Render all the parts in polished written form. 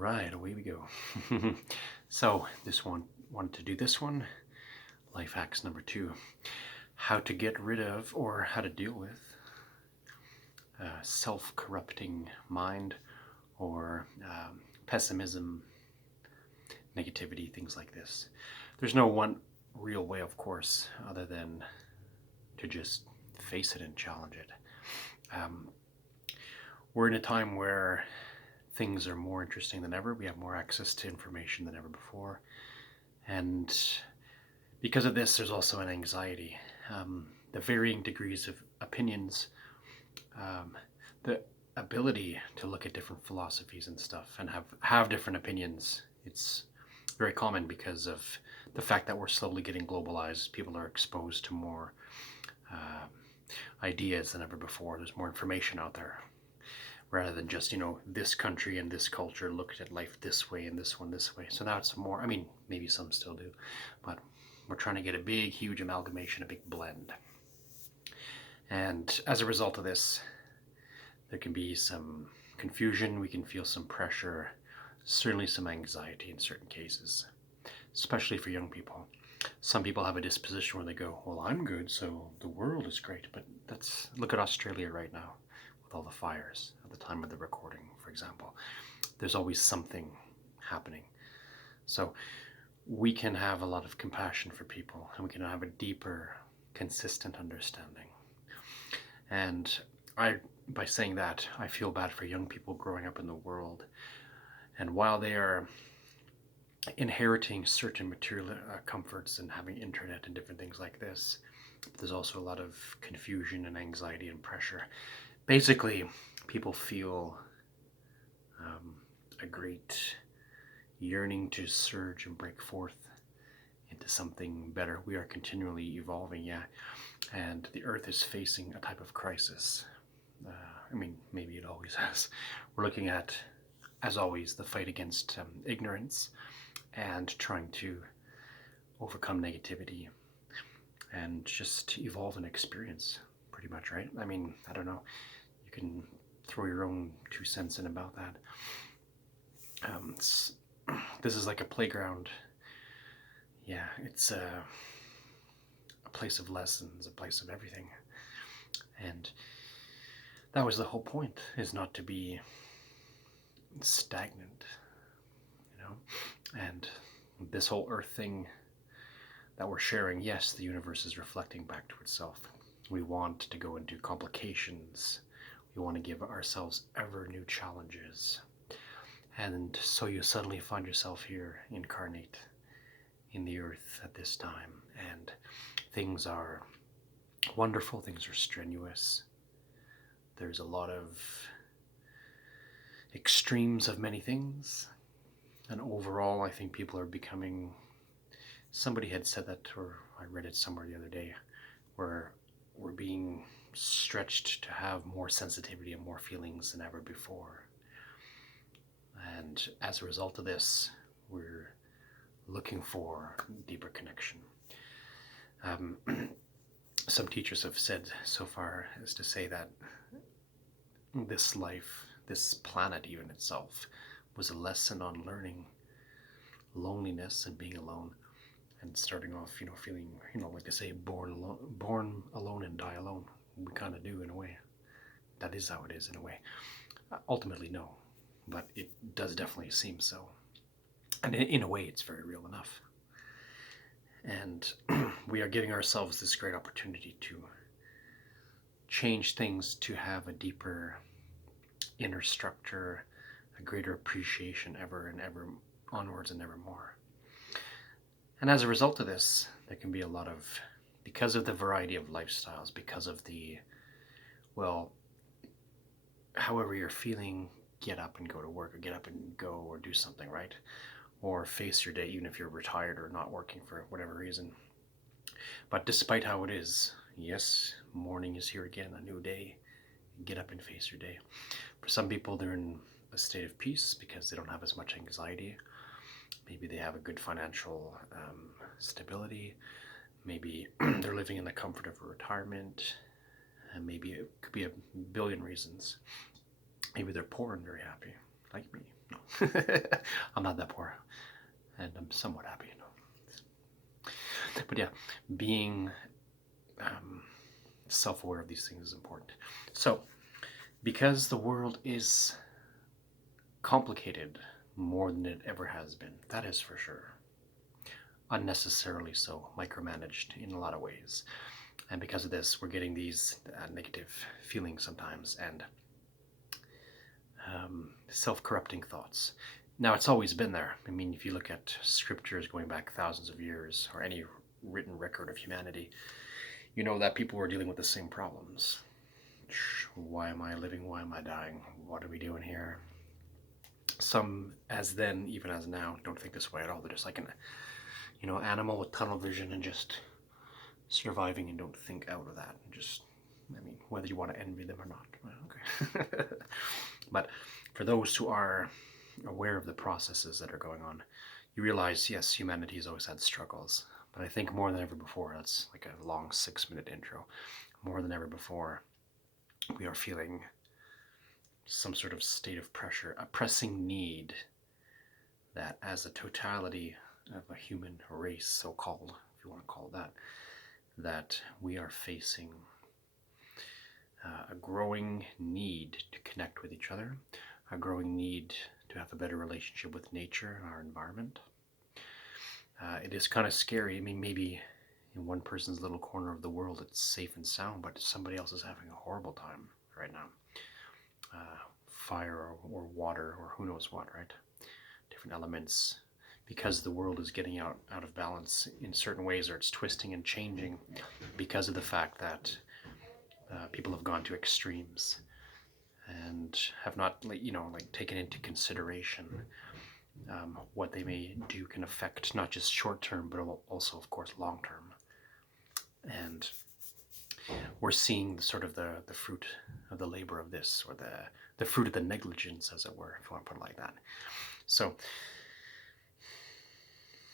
right, away we go. So this one wanted to do this one. Life hacks number 2: how to get rid of or how to deal with a self-corrupting mind or pessimism, negativity, things like this. There's no one real way, of course, other than to just face it and challenge it. Um, we're in a time where things are more interesting than ever. We have more access to information than ever before. And because of this, there's also an anxiety. The varying degrees of opinions, um, the ability to look at different philosophies and stuff and have different opinions. It's very common because of the fact that we're slowly getting globalized. People are exposed to more uh, ideas than ever before. There's more information out there rather than just, this country and this culture looked at life this way and this one this way. So now it's more, maybe some still do, but we're trying to get a big, huge amalgamation, a big blend. And as a result of this, there can be some confusion, we can feel some pressure, certainly some anxiety in certain cases, especially for young people. Some people have a disposition where they go, well, I'm good, so the world is great. But look at Australia right now with all the fires at the time of the recording, for example. There's always something happening. So we can have a lot of compassion for people and we can have a deeper, consistent understanding. And by saying that, I feel bad for young people growing up in the world. And while they are inheriting certain material comforts and having internet and different things like this, there's also a lot of confusion and anxiety and pressure. Basically, people feel a great yearning to surge and break forth into something better. We are continually evolving, yeah, and the earth is facing a type of crisis. Maybe it always has. We're looking at, as always, the fight against ignorance and trying to overcome negativity and just evolve an experience, pretty much, right? I don't know. You can throw your own 2 cents in about that. This is like a playground. Yeah, it's a place of lessons, a place of everything. And that was the whole point, is not to be stagnant, And this whole earth thing that we're sharing, yes, the universe is reflecting back to itself. We want to go into complications. We want to give ourselves ever new challenges. And so you suddenly find yourself here, incarnate in the earth at this time. And things are wonderful, things are strenuous. There's a lot of extremes of many things. And overall, I think people are becoming, somebody had said that, or I read it somewhere the other day, where we're being stretched to have more sensitivity and more feelings than ever before. And as a result of this, we're looking for deeper connection. Some teachers have said so far as to say that this life, this planet even itself, was a lesson on learning loneliness and being alone, and starting off, feeling, like they say, born alone and die alone. We kind of do, in a way. That is how it is, in a way. Ultimately, no, but it does definitely seem so. And in a way, it's very real enough. And we are giving ourselves this great opportunity to change things, to have a deeper inner structure, a greater appreciation ever and ever onwards and ever more. And as a result of this, there can be a lot of, because of the variety of lifestyles, because of the, however you're feeling, get up and go to work, or get up and go or do something, right? Or face your day, even if you're retired or not working for whatever reason. But despite how it is, yes, morning is here again, a new day. Get up and face your day. For some people, they're in a state of peace because they don't have as much anxiety. Maybe they have a good financial stability. Maybe they're living in the comfort of a retirement. And maybe it could be a billion reasons. Maybe they're poor and very happy, like me. No. I'm not that poor, and I'm somewhat happy, But yeah, being self-aware of these things is important. So, because the world is complicated more than it ever has been, that is for sure. Unnecessarily so, micromanaged in a lot of ways. And because of this, we're getting these negative feelings sometimes and self-corrupting thoughts. Now, it's always been there. I mean, if you look at scriptures going back thousands of years, or any written record of humanity, you know that people were dealing with the same problems. Why am I living? Why am I dying? What are we doing here? Some, as then, even as now, don't think this way at all. They're just like an, animal with tunnel vision and just surviving and don't think out of that. Just, I mean, whether you want to envy them or not. Well, okay. But for those who are aware of the processes that are going on, you realize, yes, humanity has always had struggles. But I think more than ever before, that's like a long 6-minute intro, more than ever before, we are feeling some sort of state of pressure, a pressing need that as a totality of a human race, so-called, if you want to call it that we are facing a growing need to connect with each other, a growing need to have a better relationship with nature and our environment. It is kind of scary. I mean, maybe in one person's little corner of the world it's safe and sound, but somebody else is having a horrible time right now. Fire or water or who knows what, right? Different elements, because the world is getting out of balance in certain ways, or it's twisting and changing because of the fact that people have gone to extremes and have not, taken into consideration what they may do can affect not just short term, but also, of course, long term. And we're seeing the fruit of the labor of this, or the fruit of the negligence, as it were, if you want to put it like that. So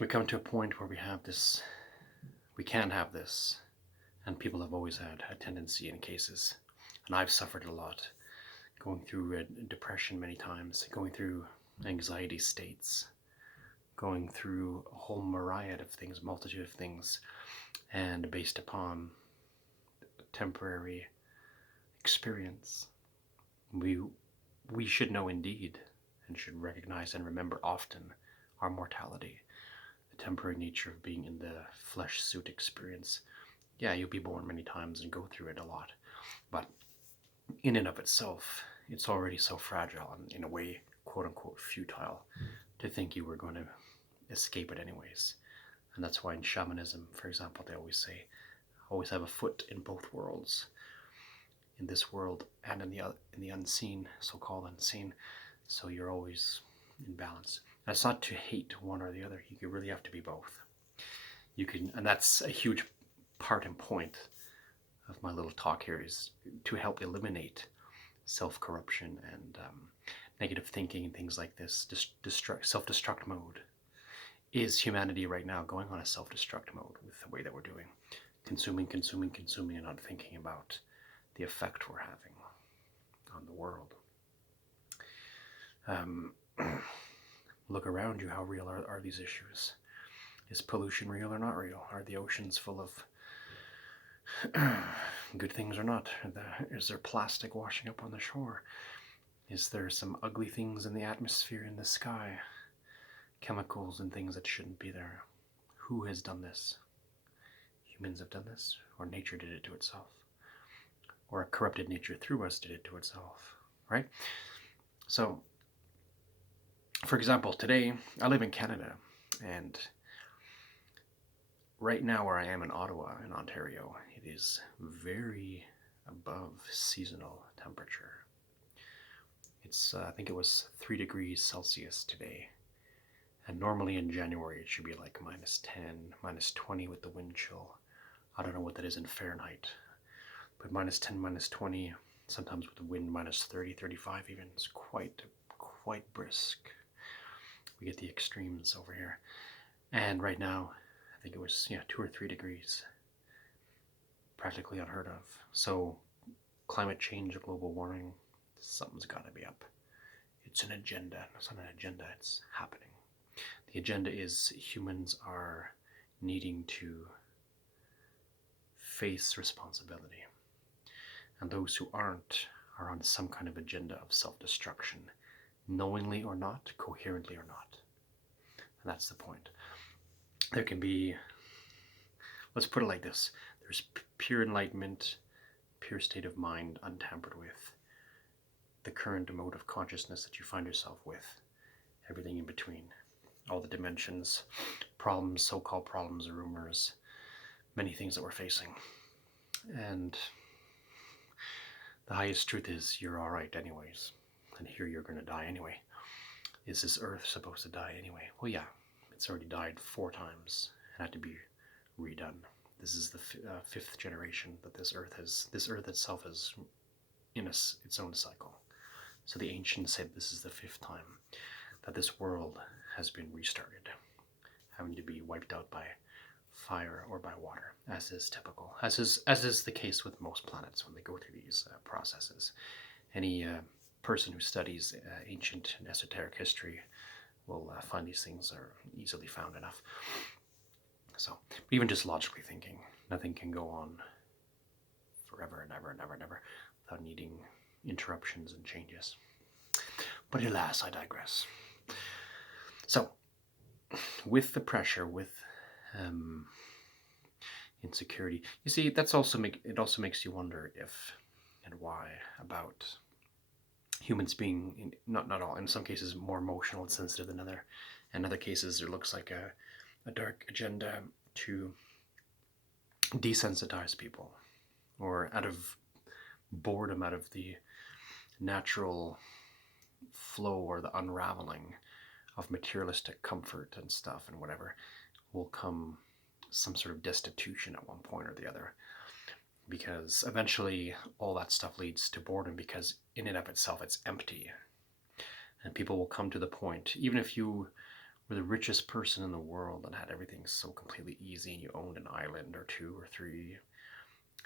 we come to a point where we can have this, and people have always had a tendency in cases, and I've suffered a lot, going through depression many times, going through anxiety states, going through a whole myriad of things, multitude of things, and based upon temporary experience, we should know indeed, and should recognize and remember often, our mortality, the temporary nature of being in the flesh suit experience. Yeah, you'll be born many times and go through it a lot, but in and of itself, it's already so fragile and, in a way, quote unquote, futile to think you were going to escape it anyways. And that's why in shamanism, for example, they always say, always have a foot in both worlds, in this world and in the unseen, so-called unseen. So you're always in balance. That's not to hate one or the other. You really have to be both. You can, and that's a huge part and point of my little talk here, is to help eliminate self-corruption and negative thinking and things like this. Self-destruct mode. Is humanity right now going on a self-destruct mode with the way that we're doing? Consuming, and not thinking about the effect we're having on the world. Look around you. How real are these issues? Is pollution real or not real? Are the oceans full of good things or not? Is there plastic washing up on the shore? Is there some ugly things in the atmosphere, in the sky? Chemicals and things that shouldn't be there. Who has done this? Humans have done this, or nature did it to itself, or a corrupted nature through us did it to itself, right? So, for example, today I live in Canada, and right now where I am in Ottawa, in Ontario, it is very above seasonal temperature. It's, I think it was 3 degrees Celsius today. And normally in January it should be like -10, -20 with the wind chill. I don't know what that is in Fahrenheit, but -10, -20, sometimes with the wind -30, 35 even. It's quite brisk. We get the extremes over here. And right now, I think it was 2 or 3 degrees. Practically unheard of. So climate change, global warming, something's got to be up. it's an agenda. It's not an agenda, it's happening. The agenda is humans are needing to face responsibility. And those who aren't are on some kind of agenda of self-destruction, knowingly or not, coherently or not. And that's the point. There can be, let's put it like this, there's pure enlightenment, pure state of mind, untampered with, the current mode of consciousness that you find yourself with, everything in between, all the dimensions, problems, so-called problems, rumors, many things that we're facing. And the highest truth is you're all right anyways, and here you're going to die anyway. Is this earth supposed to die anyway? Well, yeah, it's already died 4 times and had to be redone. This is the 5th generation that this earth itself is in its own cycle. So the ancients said this is the 5th time that this world has been restarted, having to be wiped out by fire or by water, as is typical, as is the case with most planets when they go through these processes. Any person who studies ancient and esoteric history will find these things are easily found enough. So, even just logically thinking, nothing can go on forever and ever and ever and ever without needing interruptions and changes. But alas, I digress. So, with the pressure, with insecurity, you see, it also makes you wonder if and why about humans being, not all, in some cases more emotional and sensitive than other. In other cases, there looks like a dark agenda to desensitize people, or out of boredom, out of the natural flow or the unraveling of materialistic comfort and stuff and whatever, will come some sort of destitution at one point or the other. Because eventually all that stuff leads to boredom, because in and of itself it's empty. And people will come to the point, even if you were the richest person in the world and had everything so completely easy, and you owned an island or 2 or 3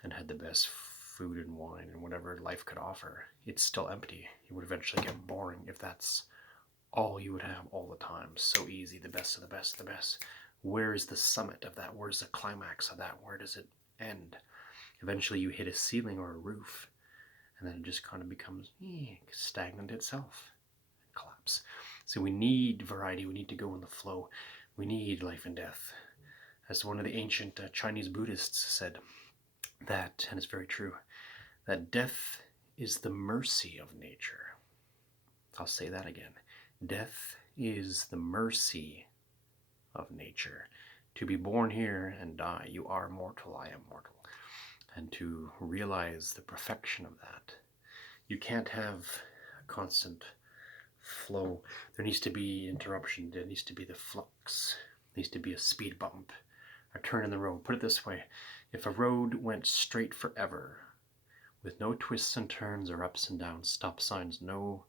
and had the best food and wine and whatever life could offer, it's still empty. You would eventually get boring if that's all you would have all the time. So easy, the best of the best of the best. Where is the summit of that? Where's the climax of that? Where does it end? Eventually you hit a ceiling or a roof, and then it just kind of becomes stagnant itself and collapse. So we need variety. We need to go in the flow. We need life and death. As one of the ancient Chinese Buddhists said, that, and it's very true, that death is the mercy of nature. I'll say that again. Death is the mercy of nature. To be born here and die, you are mortal, I am mortal. And to realize the perfection of that, you can't have a constant flow. There needs to be interruption. There needs to be the flux. There needs to be a speed bump, a turn in the road. Put it this way, if a road went straight forever, with no twists and turns or ups and downs, stop signs, no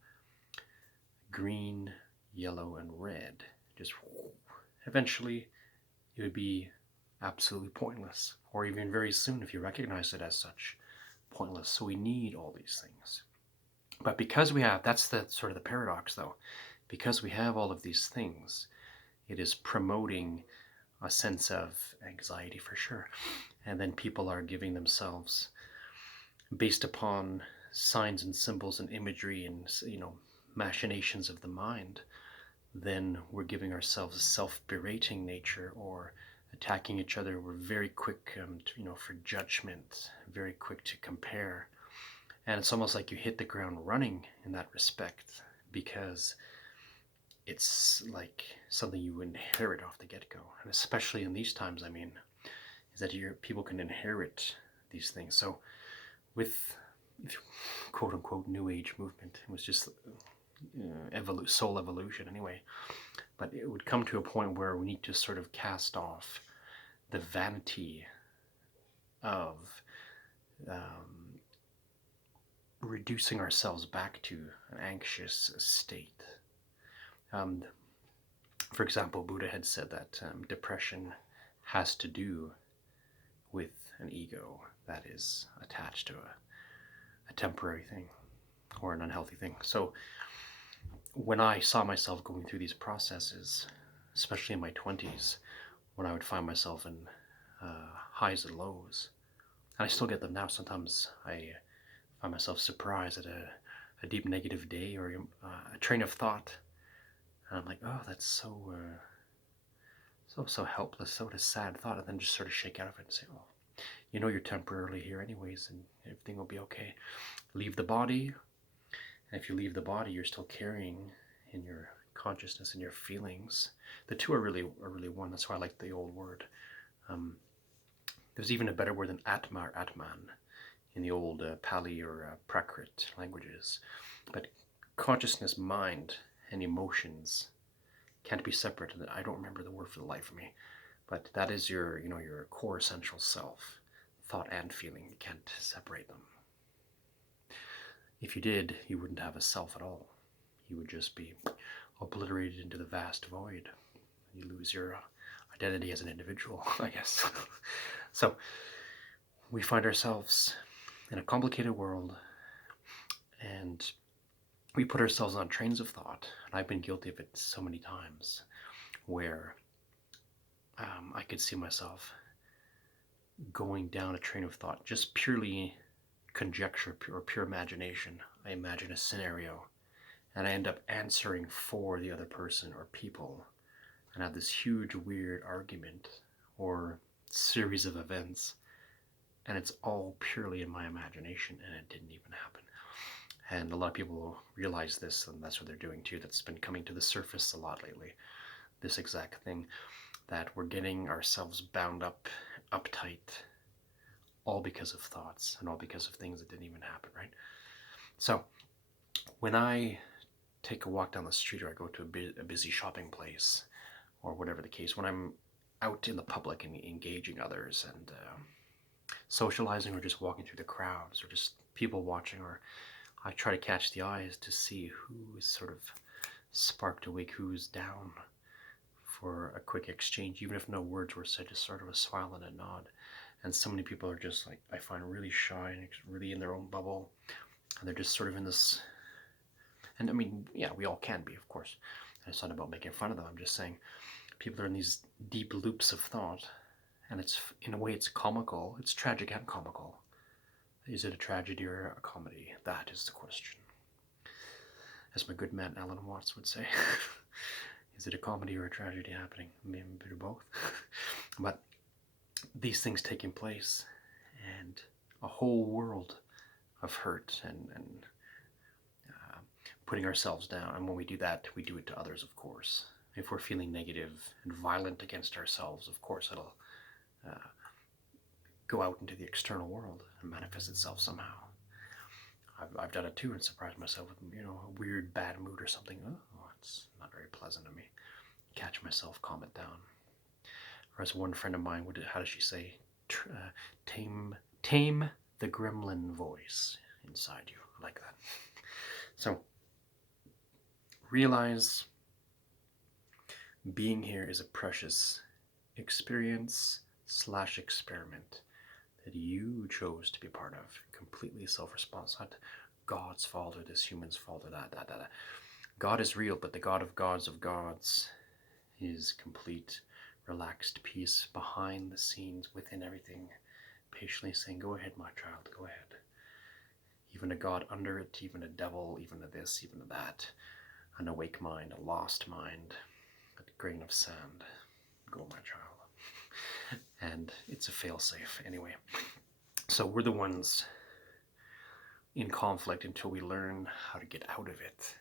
green, yellow, and red, just eventually it would be absolutely pointless, or even very soon, if you recognize it as such, pointless. So we need all these things. But because we have, that's the sort of the paradox though, because we have all of these things, it is promoting a sense of anxiety for sure. And then people are giving themselves, based upon signs and symbols and imagery and, machinations of the mind, then we're giving ourselves a self-berating nature, or attacking each other. We're very quick, for judgment, very quick to compare. And it's almost like you hit the ground running in that respect, because it's like something you inherit off the get-go. And especially in these times, is that people can inherit these things. So with quote-unquote New Age movement, it was just soul evolution anyway. But it would come to a point where we need to sort of cast off the vanity of reducing ourselves back to an anxious state. For example, Buddha had said that depression has to do with an ego that is attached to a temporary thing or an unhealthy thing. So when I saw myself going through these processes, especially in my 20s, when I would find myself in highs and lows, and I still get them now. Sometimes I find myself surprised at a deep negative day or a train of thought, and I'm like, oh, that's so helpless, so a sad thought, and then just sort of shake out of it and say, oh, you're temporarily here anyways, and everything will be okay. Leave the body, and if you leave the body, you're still carrying in your consciousness and your feelings. The two are really one. That's why I like the old word. There's even a better word than Atma or Atman in the old Pali or Prakrit languages. But consciousness, mind, and emotions can't be separate. I don't remember the word for the life of me, but that is your core essential self, thought and feeling. You can't separate them. If you did, you wouldn't have a self at all. You would just be obliterated into the vast void. You lose your identity as an individual, I guess. So we find ourselves in a complicated world, and we put ourselves on trains of thought. And I've been guilty of it so many times, where I could see myself going down a train of thought, just purely conjecture or pure imagination. I imagine a scenario, and I end up answering for the other person or people, and have this huge weird argument or series of events, and it's all purely in my imagination, and it didn't even happen. And a lot of people realize this, and that's what they're doing too. That's been coming to the surface a lot lately, this exact thing, that we're getting ourselves bound up, uptight, all because of thoughts and all because of things that didn't even happen, right? So when I take a walk down the street, or I go to a busy shopping place, or whatever the case, when I'm out in the public and engaging others and socializing, or just walking through the crowds, or just people watching, or I try to catch the eyes to see who is sort of sparked awake, who's down, for a quick exchange, even if no words were said, just sort of a smile and a nod. And so many people are just like, I find really shy and really in their own bubble, and they're just sort of in this, and I mean, yeah, we all can be, of course, and it's not about making fun of them. I'm just saying people are in these deep loops of thought, and it's, in a way, it's comical. It's tragic and comical. Is it a tragedy or a comedy? That is the question. As my good man Alan Watts would say, is it a comedy or a tragedy happening? Maybe a bit of both. But these things taking place, and a whole world of hurt and putting ourselves down. And when we do that, we do it to others, of course. If we're feeling negative and violent against ourselves, of course it'll go out into the external world and manifest itself somehow. I've done it too, and surprised myself with a weird bad mood or something. Oh, it's not very pleasant to me. Catch myself, calm it down. Or as one friend of mine would, how does she say, tame the gremlin voice inside you. I like that. So realize being here is a precious experience / experiment that you chose to be part of, completely self-responsible. Not God's fault or this human's fault or that. God is real, but the God of gods is complete, relaxed peace behind the scenes, within everything, patiently saying, go ahead, my child, go ahead. Even a God under it, even a devil, even a this, even a that, an awake mind, a lost mind, a grain of sand. Go, my child. And it's a fail-safe anyway. So we're the ones in conflict until we learn how to get out of it.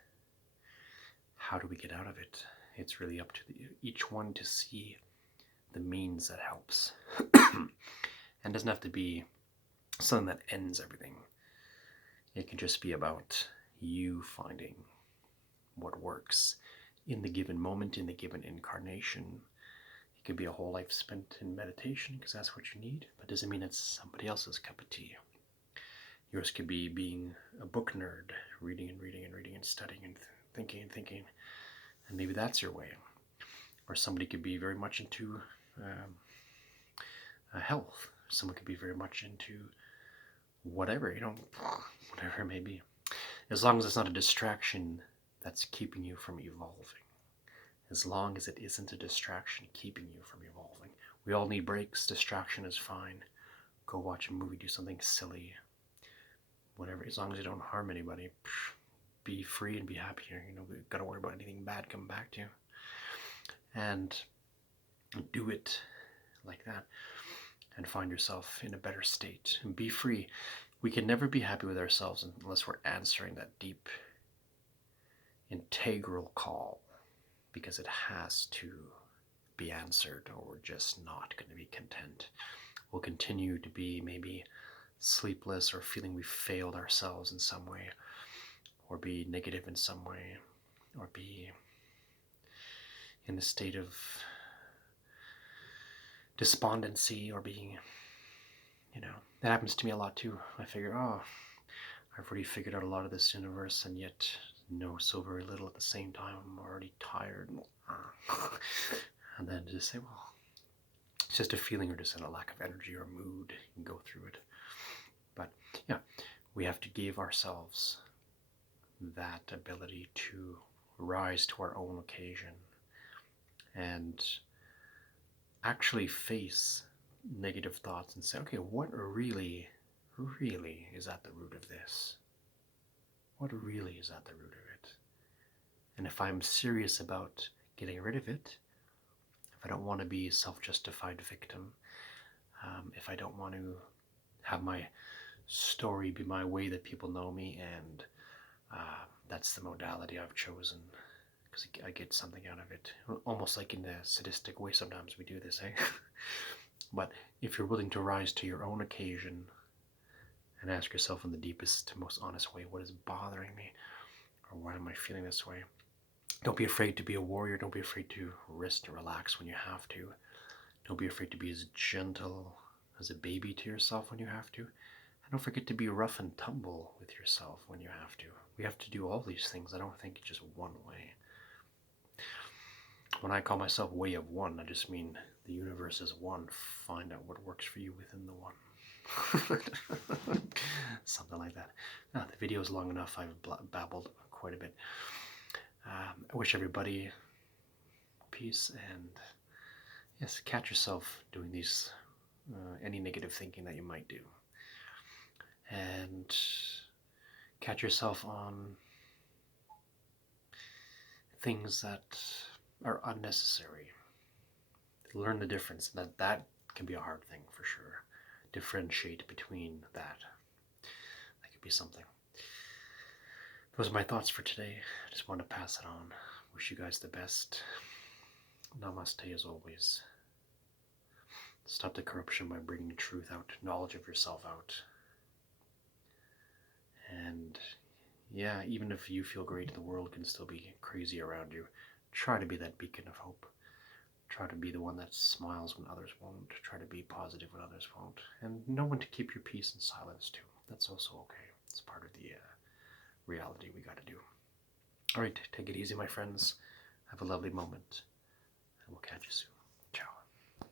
How do we get out of it? It's really up to each one to see the means that helps. And doesn't have to be something that ends everything. It can just be about you finding what works in the given moment, in the given incarnation. It could be a whole life spent in meditation, because that's what you need, but doesn't mean it's somebody else's cup of tea. Yours could be being a book nerd, reading and studying and thinking, and maybe that's your way. Or somebody could be very much into health. Someone could be very much into whatever, whatever it may be. As long as it's not a distraction that's keeping you from evolving. As long as it isn't a distraction keeping you from evolving. We all need breaks. Distraction is fine. Go watch a movie, do something silly. Whatever, as long as you don't harm anybody. Be free and be happy. We gotta worry about anything bad coming back to you. And do it like that. And find yourself in a better state. And be free. We can never be happy with ourselves unless we're answering that deep, integral call. Because it has to be answered, or we're just not going to be content. We'll continue to be maybe sleepless or feeling we failed ourselves in some way, or be negative in some way, or be in a state of despondency, or being, that happens to me a lot too. I figure, I've already figured out a lot of this universe, and yet know so very little at the same time. I'm already tired. And then just say, well, it's just a feeling, or just a lack of energy or mood. You can go through it. But yeah, we have to give ourselves that ability to rise to our own occasion and actually face negative thoughts and say, okay, what really is at the root of this? What really is at the root of it? And if I'm serious about getting rid of it, if I don't want to be a self-justified victim, if I don't want to have my story be my way that people know me, and that's the modality I've chosen because I get something out of it. Almost like in a sadistic way sometimes we do this, eh? But if you're willing to rise to your own occasion and ask yourself in the deepest, most honest way, what is bothering me? Or why am I feeling this way? Don't be afraid to be a warrior. Don't be afraid to rest and relax when you have to. Don't be afraid to be as gentle as a baby to yourself when you have to. And don't forget to be rough and tumble with yourself when you have to. We have to do all these things. I don't think it's just one way. When I call myself way of one, I just mean the universe is one. Find out what works for you within the one. Something like that. Now, the video is long enough. I've babbled quite a bit. I wish everybody peace, and yes, catch yourself doing these, any negative thinking that you might do. And catch yourself on things that are unnecessary. Learn the difference. That can be a hard thing for sure. Differentiate between that. That could be something. Those are my thoughts for today. I just wanted to pass it on. Wish you guys the best. Namaste as always. Stop the corruption by bringing truth out, knowledge of yourself out. And yeah, even if you feel great, the world can still be crazy around you. Try to be that beacon of hope. Try to be the one that smiles when others won't. Try to be positive when others won't. And know when to keep your peace and silence too. That's also okay. It's part of the reality we got to do. All right, take it easy, my friends. Have a lovely moment, and we'll catch you soon.